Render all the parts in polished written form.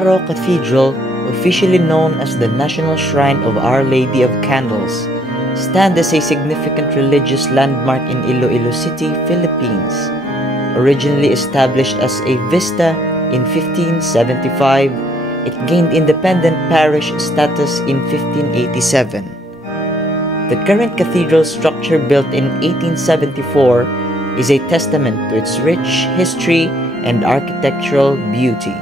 Haro Cathedral, officially known as the National Shrine of Our Lady of Candles, stands as a significant religious landmark in Iloilo City, Philippines. Originally established as a vista in 1575, it gained independent parish status in 1587. The current cathedral structure, built in 1874, is a testament to its rich history and architectural beauty.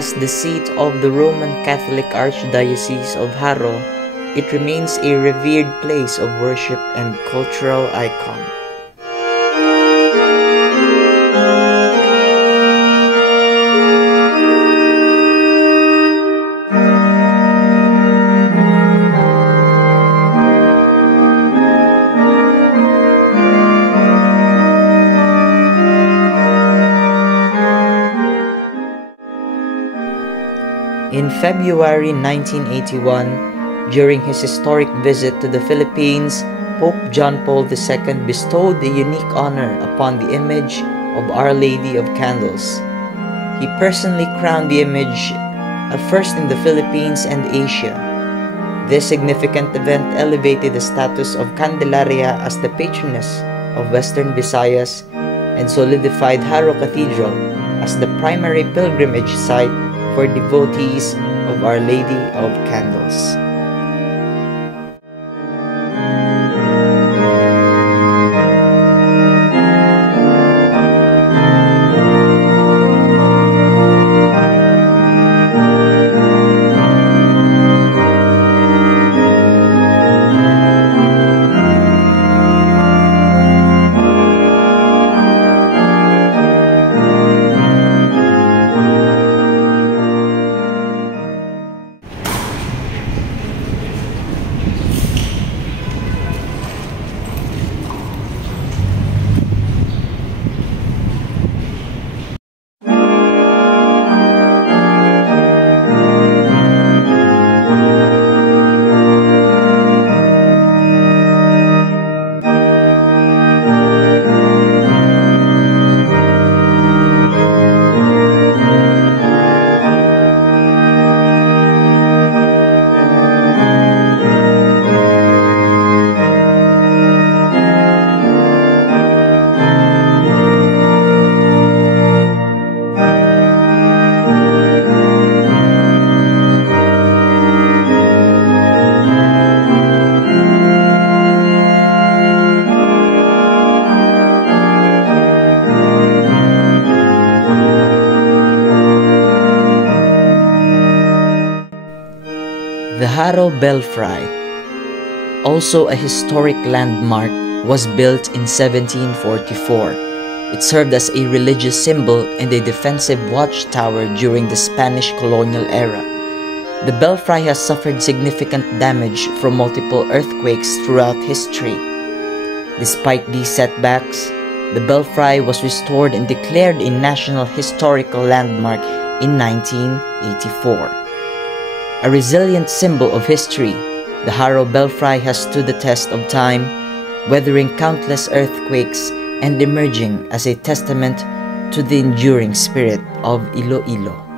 As the seat of the Roman Catholic Archdiocese of Haro, it remains a revered place of worship and cultural icon. In February 1981, during his historic visit to the Philippines, Pope John Paul II bestowed a unique honor upon the image of Our Lady of Candles. He personally crowned the image, a first in the Philippines and Asia. This significant event elevated the status of Candelaria as the patroness of Western Visayas and solidified Haro Cathedral as the primary pilgrimage site for devotees of Our Lady of Candles. The Haro Belfry, also a historic landmark, was built in 1744. It served as a religious symbol and a defensive watchtower during the Spanish colonial era. The belfry has suffered significant damage from multiple earthquakes throughout history. Despite these setbacks, the belfry was restored and declared a National Historical Landmark in 1984. A resilient symbol of history, the Haro Belfry has stood the test of time, weathering countless earthquakes and emerging as a testament to the enduring spirit of Iloilo.